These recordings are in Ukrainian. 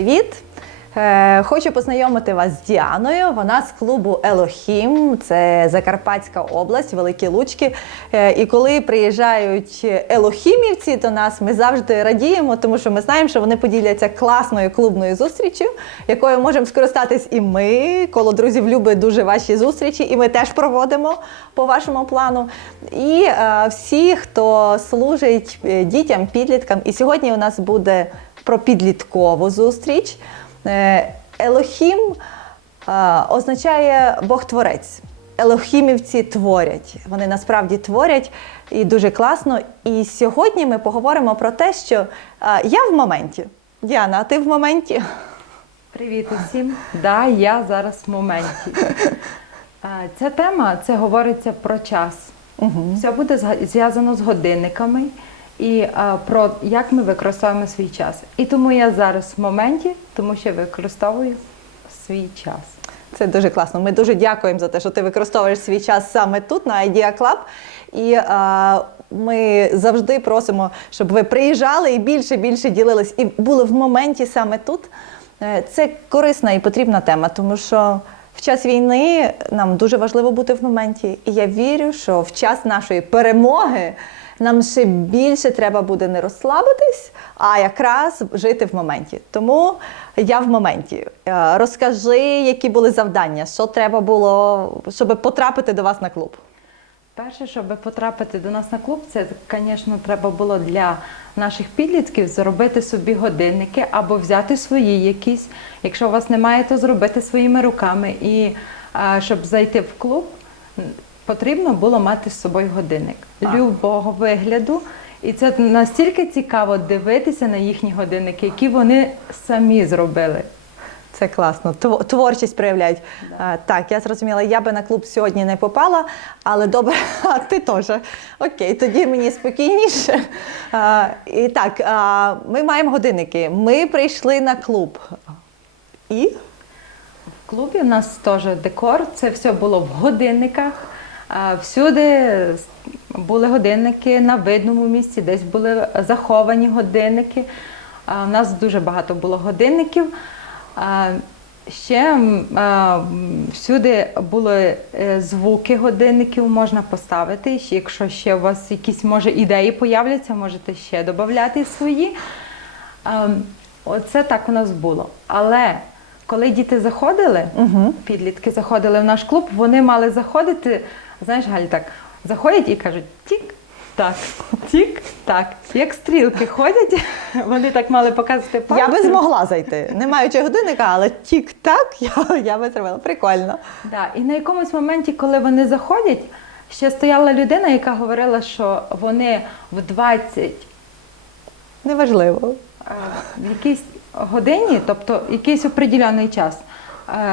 Привіт! Е, Хочу познайомити вас з Діаною. Вона з клубу Елохім, це Закарпатська область, Великі Лучки. Е, І коли приїжджають елохімівці до нас, ми завжди радіємо, тому що ми знаємо, що вони поділяться класною клубною зустрічю, якою можемо скористатись і ми. Коло друзів любить дуже ваші зустрічі, і ми теж проводимо по вашому плану. І е, всі, хто служить дітям, підліткам. І сьогодні у нас буде про підліткову зустріч. Е, Елохім е, означає Бог-творець. Елохімівці творять. Вони насправді творять і дуже класно. І сьогодні ми поговоримо про те, що е, я в моменті. Діана, а ти в моменті? Привіт усім! Да, я зараз в моменті. Ця тема це говориться про час. Все буде зв'язано з годинниками і а, про як ми використовуємо свій час. І тому я зараз в моменті, тому що використовую свій час. Це дуже класно. Ми дуже дякуємо за те, що ти використовуєш свій час саме тут, на Idea Club. І е, ми завжди просимо, щоб ви приїжджали і більше більше ділились, і були в моменті саме тут. Е, Це корисна і потрібна тема, тому що в час війни нам дуже важливо бути в моменті. І я вірю, що в час нашої перемоги нам ще більше треба буде не розслабитись, а якраз жити в моменті. Тому я в моменті. Е, Розкажи, які були завдання, що треба було, щоб потрапити до вас на клуб. Перше, щоб потрапити до нас на клуб, це, звісно, треба було для наших підлітків зробити собі годинники або взяти свої якісь. Якщо у вас немає, то зробити своїми руками. І щоб зайти в клуб, потрібно було мати з собою годинник любого вигляду. І це настільки цікаво дивитися на їхні годинники, які вони самі зробили. Це класно. Творчість проявляють. Е, Так, я зрозуміла, я би на клуб сьогодні не попала, але добре, а ти теж. Окей, тоді мені спокійніше. Е, І так, е, ми маємо годинники. Ми прийшли на клуб. І В клубі у нас теж декор, це все було в годинниках. Всюди були годинники на видному місці, десь були заховані годинники. У нас дуже багато було годинників. Ще всюди були е, звуки годинників, можна поставити. Якщо ще у вас якісь може ідеї появляться, можете ще додати свої. Оце так у нас було. Але коли діти заходили, підлітки заходили в наш клуб, вони мали заходити, знаєш, Галь, так, заходять і кажуть тік-так, тік-так. Як стрілки ходять, вони так мали показувати я би змогла зайти. Не маючи годинника, але тік-так я, я би зробила. Прикольно. Да. І на якомусь моменті, коли вони заходять, ще стояла людина, яка говорила, що вони в 20 Неважливо. Е, в якійсь годині, тобто якийсь определений час.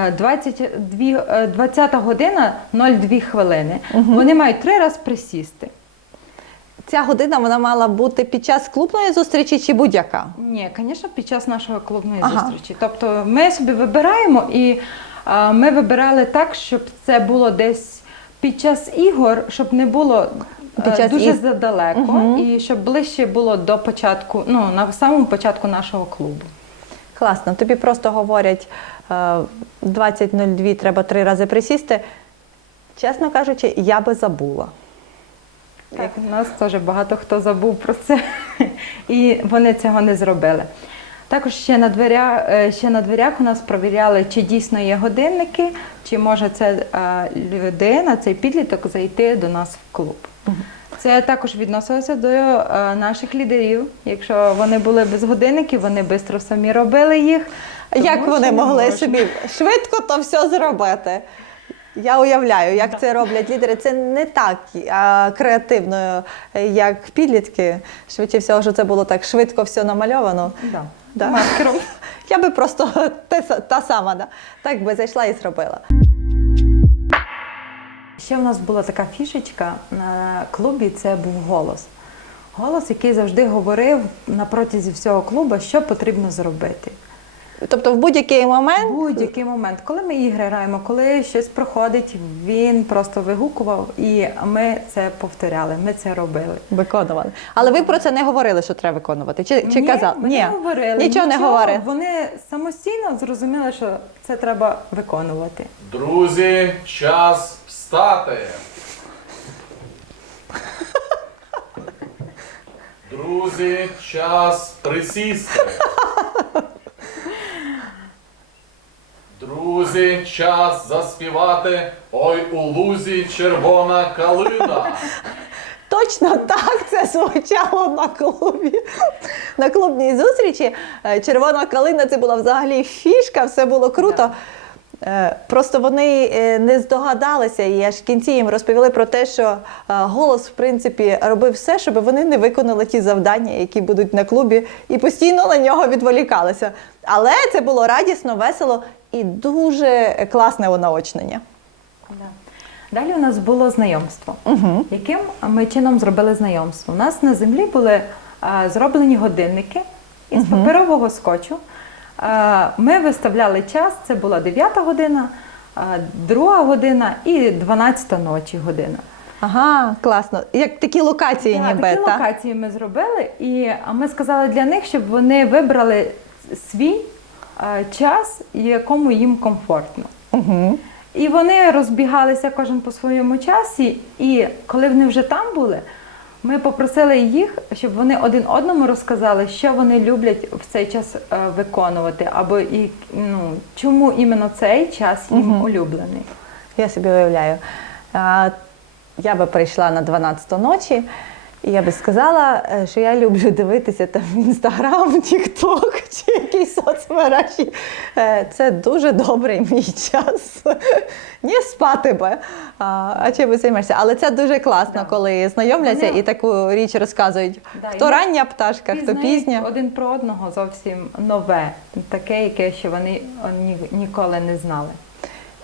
Е, 22, е, 20 година 02 хвилини. Вони мають три рази присісти. Ця година вона мала бути під час клубної зустрічі чи будь-яка? Ні, звісно, під час нашої клубної Ага. зустрічі. Тобто ми собі вибираємо і е, ми вибирали так, щоб це було десь під час ігор, щоб не було е, Під час дуже із- задалеко, Мгм. і щоб ближче було до початку, ну на самому початку нашого клубу. Класно. Тобі просто говорять е, 20.02 треба три рази присісти. Чесно кажучи, я би забула. Так, у нас теж багато хто забув про це, і вони цього не зробили. Також ще на дверях, е, ще на дверях у нас провіряли, чи дійсно є годинники, чи може ця е, людина, цей підліток зайти до нас в клуб. Це також відносилося до е, наших лідерів. Якщо вони були без годинників, вони швидко самі робили їх. Як тому вони могли можна. собі швидко то все зробити? Я уявляю, як це роблять лідери. Це не так а, креативно, як підлітки. Швидше всього, що це було так швидко все намальовано. Да. Да? Маркером. Я би просто те, та сама, да? так би зайшла і зробила. Ще в нас була така фішечка на клубі, це був голос. Голос, який завжди говорив на протязі всього клубу, що потрібно зробити. Тобто в будь-який момент Будь-який момент, коли ми ігри граємо, коли щось проходить, він просто вигукував, і ми це повторяли, ми це робили. виконували. Але ви про це не говорили, що треба виконувати? Чи, чи Ні, казали? Ми Ні, не говорили. нічого не говорили. Вони самостійно зрозуміли, що це треба виконувати. Друзі, час встати. Друзі, час присісти. Друзі, час заспівати Ой у лузі червона калина. Точно так це звучало на клубі. На клубній зустрічі. Е, Червона калина це була взагалі фішка, все було круто. Е, Просто вони е, не здогадалися, і аж в кінці їм розповіли про те, що е, голос, в принципі, робив все, щоб вони не виконали ті завдання, які будуть на клубі, і постійно на нього відволікалися. Але це було радісно, весело і дуже класне онаочнення. Да. Далі у нас було знайомство. Угу. Яким ми чином зробили знайомство? У нас на землі були зроблені годинники із паперового скотчу. Ми виставляли час, це була 9 година, а, 2 година і 12 ночі година. Ага, класно. Як такі локації, Так, ніби такі так? локації ми зробили, і ми сказали для них, щоб вони вибрали свій час, якому їм комфортно. Угу. І вони розбігалися кожен по своєму часі. І коли вони вже там були, ми попросили їх, щоб вони один одному розказали, що вони люблять в цей час е, виконувати, або і ну чому іменно цей час їм улюблений. Я собі уявляю. Я би прийшла на 12 ночі, і я би сказала, е, що я люблю дивитися там інстаграм, тікток чи якісь соцмережі. Е, Це дуже добрий мій час. Не спати би. А, чим займаєшся? Але це дуже класно, Да. коли знайомляться Вони- і таку річ розказують. Да, хто рання пташка, хто пізня. один про одного зовсім нове, таке, яке ще вони ні- ніколи не знали.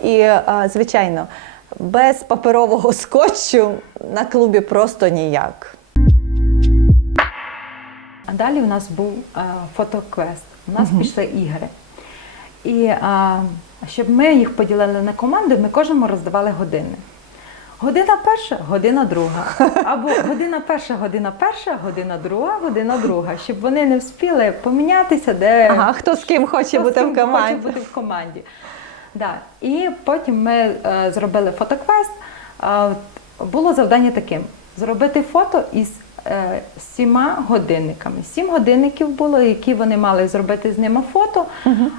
І, звичайно, без паперового скотчу на клубі просто ніяк. А далі у нас був е, фотоквест. У нас пішли ігри. І а, щоб ми їх поділили на команди, ми кожному роздавали години. Година перша, година друга. Або година перша, година перша, година друга, година друга. Щоб вони не вспіли помінятися, де Ага, хто з ким хоче хто з бути ким в команді. Хоче бути в команді. Да. І потім ми е, зробили фотоквест. Е, було завдання таким: зробити фото із сіма годинниками. Сім годинників було, які вони мали зробити з ними фото.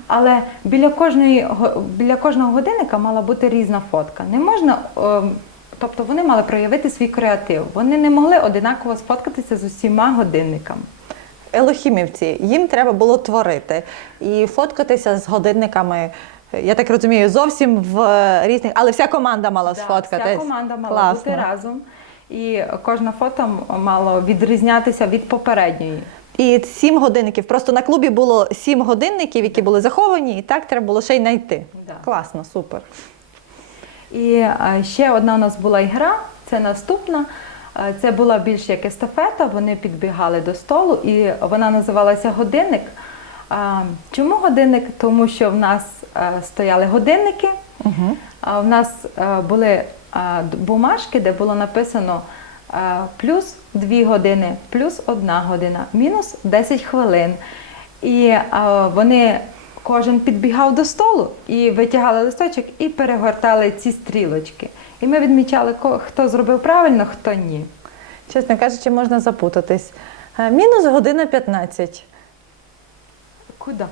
Але біля кожної біля кожного годинника мала бути різна фотка. Не можна. е, Тобто вони мали проявити свій креатив. Вони не могли одинаково сфоткатися з усіма годинниками. Елохімівці, їм треба було творити і фоткатися з годинниками. Я так розумію, зовсім в е, різних, але вся команда мала Да, сфоткатись. Вся команда мала Класно. бути разом. І кожне фото мало відрізнятися від попередньої. І сім годинників. Просто на клубі було сім годинників, які були заховані, і так треба було ще й знайти. Да. Класно, супер. І е, ще одна у нас була ігра, це наступна. Е, Це була більш як естафета. Вони підбігали до столу, і вона називалася годинник. Чому годинник? Тому що в нас е, стояли годинники, Угу. а в нас е, були е, бумажки, де було написано е, плюс 2 години, плюс 1 година, мінус 10 хвилин. І вони кожен підбігав до столу і витягали листочок і перегортали ці стрілочки. І ми відмічали, хто зробив правильно, хто ні. Чесно кажучи, можна запутатись. Мінус година 15. Куди?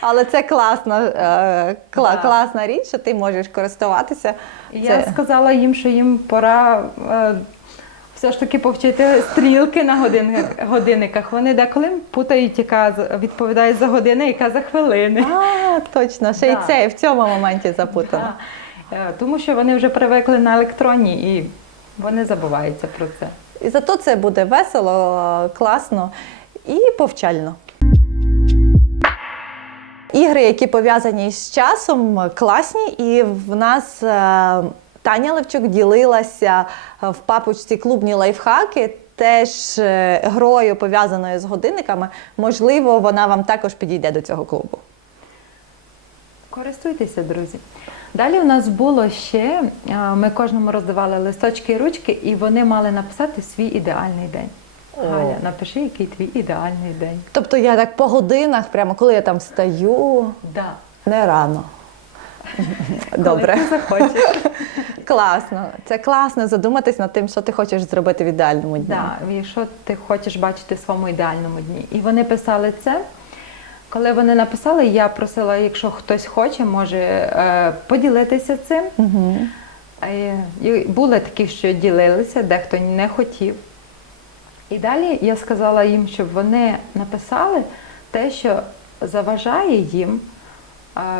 Але це класна, е, кла, Да. класна річ, що ти можеш користуватися. Це- Я сказала їм, що їм пора е, все ж таки повчити стрілки на годинниках. годинниках. Вони деколи путають, яка відповідає за години, яка за хвилини. А, точно, ще й Да. це і в цьому моменті запутано. Да. Е, Тому що вони вже привикли на електронні і вони забуваються про це. І зато це буде весело, класно і повчально. Ігри, які пов'язані з часом, класні, і в нас е, Таня Левчук ділилася в папочці клубні лайфхаки теж е, грою пов'язаною з годинниками, можливо, вона вам також підійде до цього клубу. Користуйтеся, друзі. Далі у нас було ще, ми кожному роздавали листочки і ручки, і вони мали написати свій ідеальний день. Галя, напиши, який твій ідеальний день. Тобто я так по годинах, прямо коли я там встаю, Да. не рано. Добре. Коли ти захочеш. Класно. Це класно задуматись над тим, що ти хочеш зробити в ідеальному дні. Да, і що ти хочеш бачити в своєму ідеальному дні. І вони писали це. Коли вони написали, я просила, якщо хтось хоче, може е, поділитися цим. Угу. І Були такі, що ділилися, дехто не хотів. І далі я сказала їм, щоб вони написали те, що заважає їм,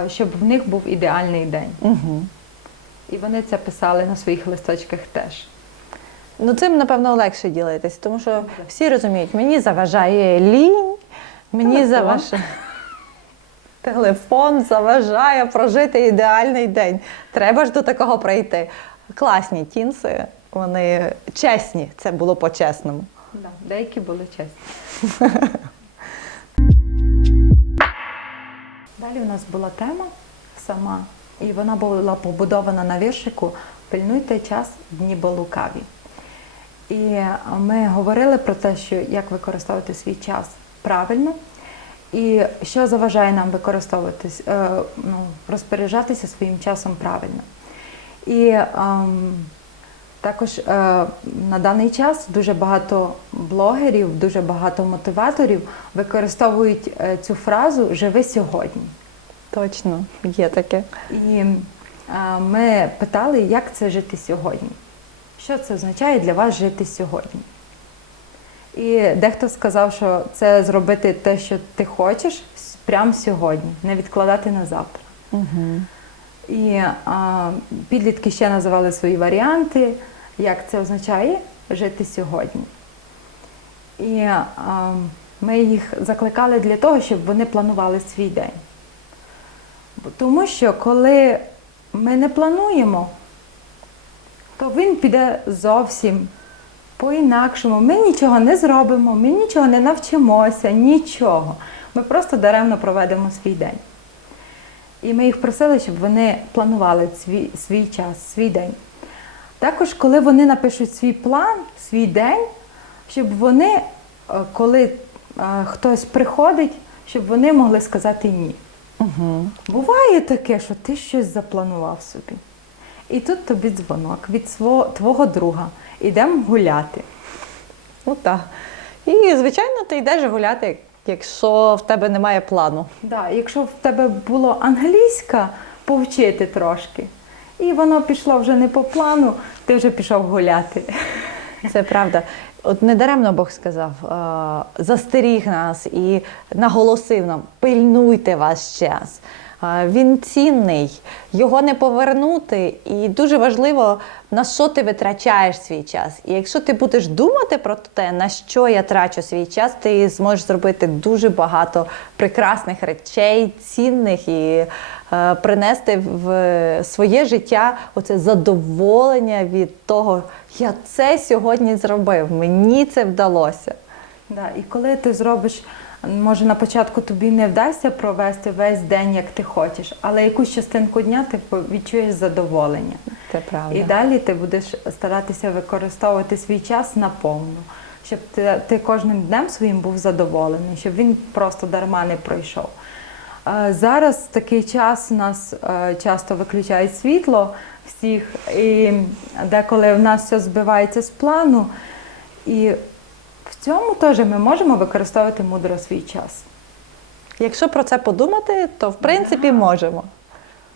щоб в них був ідеальний день. Угу. І вони це писали на своїх листочках теж. Ну, цим, напевно, легше ділитись, тому що всі розуміють, мені заважає лінь, мені Телефон. заважає. Телефон заважає прожити ідеальний день. Треба ж до такого прийти. Класні тінси, вони чесні, це було по-чесному. Да, деякі були чесні. Далі у нас була тема сама, і вона була побудована на віршику Пильнуйте час дні лукаві. І ми говорили про те, що як використовувати свій час правильно, і що заважає нам використовувати, е, ну, розпоряджатися своїм часом правильно. І ем, також е, на даний час дуже багато блогерів, дуже багато мотиваторів використовують е, цю фразу Живи сьогодні. Точно, є таке. І е, ми питали, як це жити сьогодні. Що це означає для вас жити сьогодні? І дехто сказав, що це зробити те, що ти хочеш, прямо сьогодні, не відкладати на завтра. Угу. І а, підлітки ще називали свої варіанти, як це означає жити сьогодні. І а, ми їх закликали для того, щоб вони планували свій день. Тому що коли ми не плануємо, то він піде зовсім по-інакшому. Ми нічого не зробимо, ми нічого не навчимося, нічого. Ми просто даремно проведемо свій день. І ми їх просили, щоб вони планували свій, свій час, свій день. Також, коли вони напишуть свій план, свій день, щоб вони, е, коли е, хтось приходить, щоб вони могли сказати ні. Угу. Буває таке, що ти щось запланував собі. І тут тобі дзвонок від свого, твого друга. Ідемо гуляти. Ну так. І, звичайно, ти йдеш гуляти, якщо в тебе немає плану. Да, якщо в тебе було англійська, повчити трошки. І воно пішло вже не по плану, ти вже пішов гуляти. Це правда. От недаремно Бог сказав, застеріг нас і наголосив нам: пильнуйте ваш час. Він цінний, його не повернути, і дуже важливо, на що ти витрачаєш свій час. І якщо ти будеш думати про те, на що я трачу свій час, ти зможеш зробити дуже багато прекрасних речей, цінних і е, принести в своє життя оце задоволення від того, я це сьогодні зробив, мені це вдалося. Да, і коли ти зробиш, може на початку тобі не вдасться провести весь день, як ти хочеш, але якусь частинку дня ти відчуєш задоволення. Це правда. І далі ти будеш старатися використовувати свій час наповну, щоб ти, ти кожним днем своїм був задоволений, щоб він просто дарма не пройшов. Е, Зараз такий час у нас е, часто виключають світло всіх, і деколи в нас все збивається з плану. І цьому теж ми можемо використовувати мудро свій час. Якщо про це подумати, то в принципі можемо.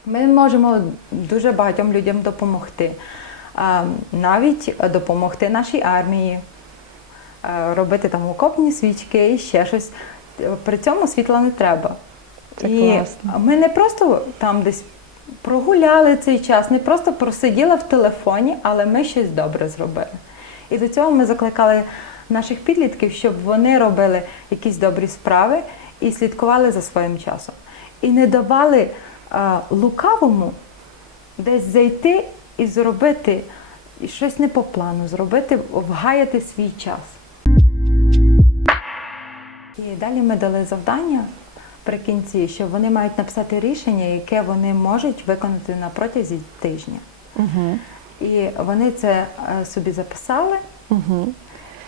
Ми можемо дуже багатьом людям допомогти. Навіть допомогти нашій армії, робити там окопні свічки і ще щось. При цьому світла не треба. Це і класно. ми не просто там десь прогуляли цей час, не просто просиділи в телефоні, але ми щось добре зробили. І до цього ми закликали наших підлітків, щоб вони робили якісь добрі справи і слідкували за своїм часом. І не давали а, лукавому десь зайти і зробити і щось не по плану зробити, вгаяти свій час. І далі ми дали завдання при кінці, що вони мають написати рішення, яке вони можуть виконати на протязі тижня. Угу. І вони це е, собі записали. Угу.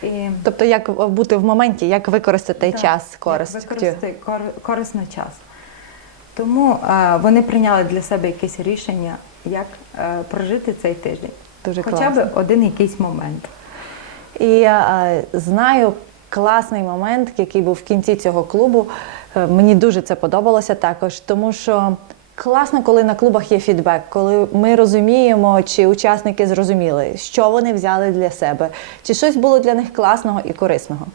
І Тобто, як бути в моменті, як використати Так, час як використати кор- корисно час. Тому е, вони прийняли для себе якесь рішення, як е, прожити цей тиждень. Дуже Хоча класно. б один якийсь момент. І я е, знаю класний момент, який був в кінці цього клубу. Мені дуже це подобалося також, тому що класно, коли на клубах є фідбек, коли ми розуміємо, чи учасники зрозуміли, що вони взяли для себе, чи щось було для них класного і корисного.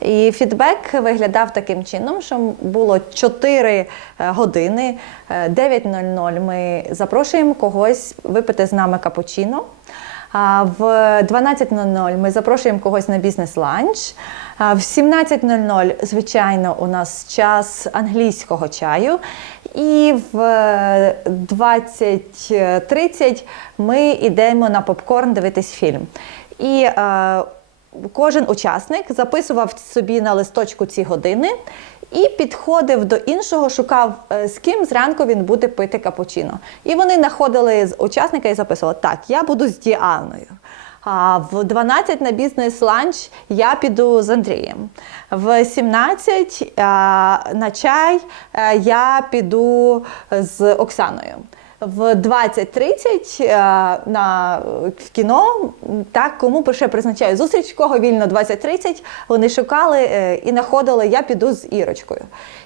І фідбек виглядав таким чином, що було 4 години, е, 9.00 ми запрошуємо когось випити з нами капучино. В 12.00 ми запрошуємо когось на бізнес-ланч. В 17.00, звичайно, у нас час англійського чаю. І в е, 20.30 ми йдемо на попкорн дивитись фільм. І е, кожен учасник записував собі на листочку ці години і підходив до іншого, шукав, е, з ким зранку він буде пити капучино. І вони знаходили з учасника і записували: так, я буду з Діаною. А в 12 на бізнес-ланч я піду з Андрієм. В 17 а, на чай е, я піду з Оксаною. В 20.30 е, на в кіно так кому пише призначаю зустріч, кого вільно 20.30, вони шукали е, і знаходили, я піду з Ірочкою.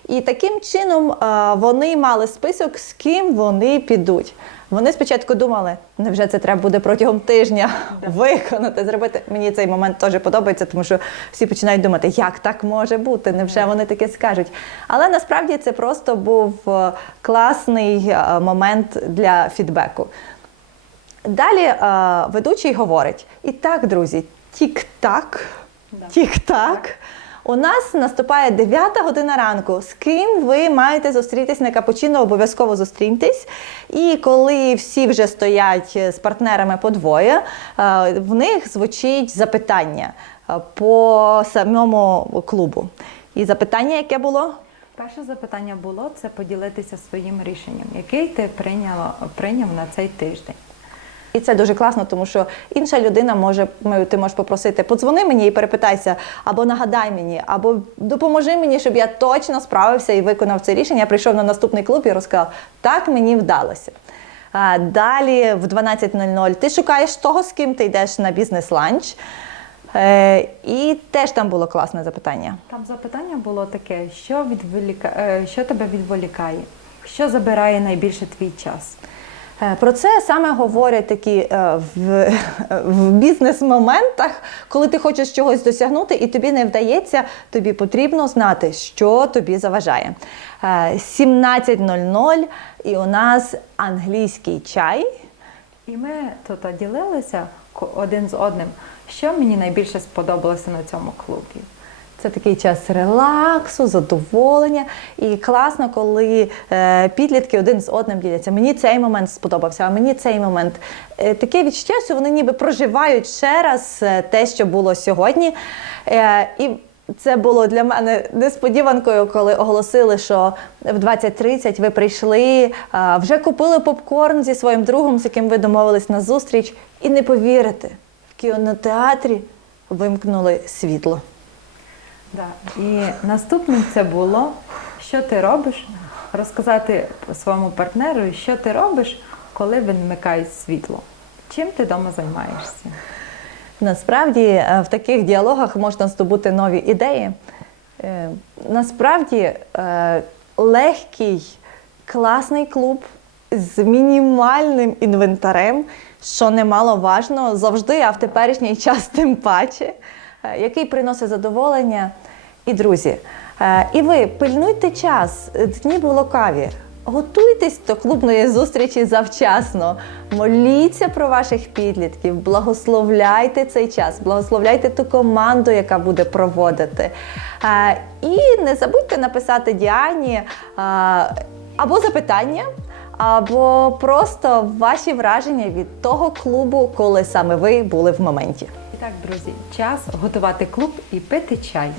І таким чином е, вони мали список, з ким вони підуть. Вони спочатку думали, невже це треба буде протягом тижня виконати, зробити. Мені цей момент теж подобається, тому що всі починають думати, як так може бути, невже вони таке скажуть. Але насправді це просто був е, класний е, момент для фідбеку. Далі е, ведучий говорить: і так, друзі, тік-так, тік-так. У нас наступає 9 година ранку. З ким ви маєте зустрітись на капучино, обов'язково зустріньтесь. І коли всі вже стоять з партнерами по двоє, е, в них звучить запитання е, по самому клубу. І запитання, яке було? Перше запитання було це поділитися своїм рішенням, який ти прийняла, прийняв на цей тиждень. І це дуже класно, тому що інша людина може, ти можеш попросити, подзвони мені і перепитайся, або нагадай мені, або допоможи мені, щоб я точно справився і виконав це рішення. Я прийшов на наступний клуб і розказав, так мені вдалося. Далі в 12.00 ти шукаєш того, з ким ти йдеш на бізнес-ланч. Е, І теж там було класне запитання. Там запитання було таке: що відволіка... е, що тебе відволікає, що забирає найбільше твій час. Е, Про це саме говорять такі е, в, в бізнес-моментах, коли ти хочеш чогось досягнути і тобі не вдається, тобі потрібно знати, що тобі заважає. Е, 17.00 і у нас англійський чай. І ми тут ділилися один з одним, що мені найбільше сподобалося на цьому клубі. Це такий час релаксу, задоволення. І класно, коли е, підлітки один з одним діляться. Мені цей момент сподобався, а мені цей момент. Е, таке відчуття, що вони ніби проживають ще раз е, те, що було сьогодні. І це було для мене несподіванкою, коли оголосили, що в 20.30 ви прийшли, вже купили попкорн зі своїм другом, з яким ви домовились на зустріч, і не повірите, в кінотеатрі вимкнули світло. Да. І наступним це було, що ти робиш, розказати своєму партнеру, що ти робиш, коли вимикають світло. Чим ти вдома займаєшся? Насправді е, в таких діалогах можна здобути нові ідеї. Е, Насправді е, легкий, класний клуб з мінімальним інвентарем, що немаловажно завжди, а в теперішній час тим паче, який приносить задоволення. І друзі, е, і ви пильнуйте час, дні було каві. Готуйтесь до клубної зустрічі завчасно. Моліться про ваших підлітків, благословляйте цей час, благословляйте ту команду, яка буде проводити. Е, І не забудьте написати Діані е, або запитання, або просто ваші враження від того клубу, коли саме ви були в моменті так, друзі, час готувати клуб і пити чай.